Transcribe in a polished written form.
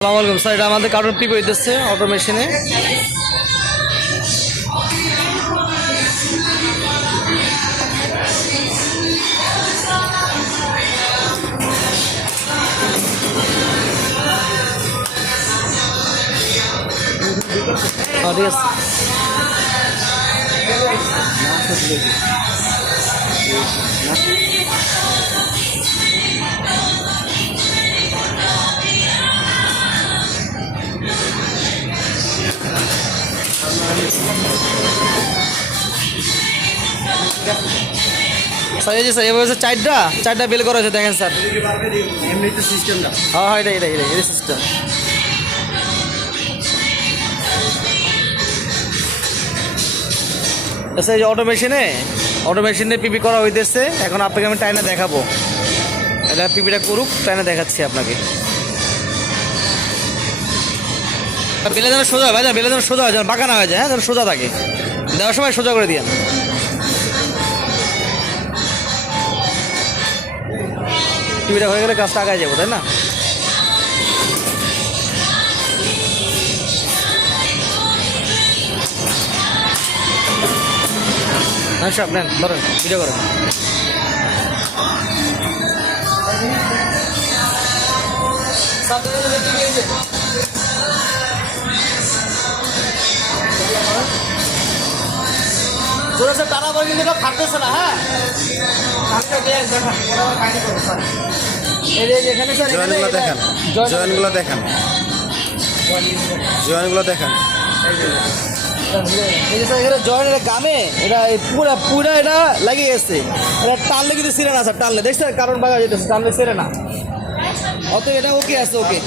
আসসালামু আলাইকুম স্যার, এটা আমাদের কার্টুন পিপ হইতেছে অটো মেশিনে। ঠিক আছে। স্যার এই যে স্যার এভাবে চারটা বেল করা হয়েছে, দেখেন স্যার। এমনিতে সিস্টেমটা হ্যাঁ হ্যাঁ, এটাই সিস্টেম। আচ্ছা, এই যে অটো মেশিনে পিপি করা হইতেছে। এখন আপনাকে আমি টাইনা দেখাবো, এটা পিপিটা করুক, টাইনা দেখাচ্ছি আপনাকে। বেলে যেন সোজা হয়, বেলে যেন সোজা হয়, যেন বাঁকা না হয়ে যায়, হ্যাঁ, যেন সোজা থাকে। দেওয়ার সময় সোজা করে দিয়েন। পিপিটা হয়ে গেলে কাজটা আগায় যাবো, তাই না? আচ্ছা, আপনার ধরেন, ভিডিও করেন। জোরে সে টানা পরে কিন্তু এটা ফাটতেছে না, হ্যাঁ। জয়েন্টগুলো দেখেন, জয়েন্টগুলো দেখেন, জয়েন্টগুলো দেখেন। জয়েন্টের গামে এটা পুরা এটা লাগিয়ে গেছে। এটা টানলে কিন্তু ছিঁড়ে না স্যার, টানলে দেখছেন কারণ বাগা যেতেছে, টানলে ছিঁড়ে না। অত এটা ওকে আছে, ওকে।